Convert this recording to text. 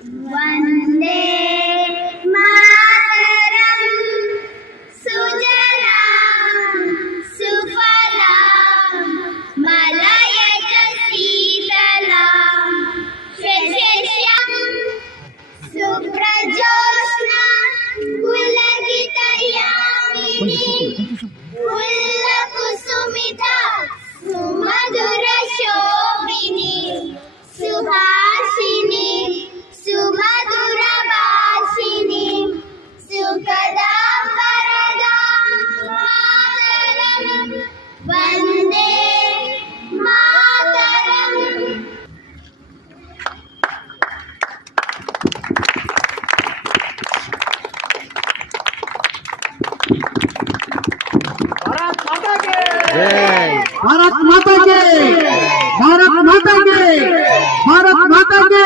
वंदे मातरम सुजलाम सुफलाम मलयज शीतलाम शस्यश्याम सुप्रजोत्स्ना पुलकितयामिनी पुल्लकुसुमिता सुमधुरशोभिनी सुभाषिनी सुमधुरभाषिनी सुखदां वरदां मातरं वन्दे मातरम्। भारत माता के भारत माता के भारत माता के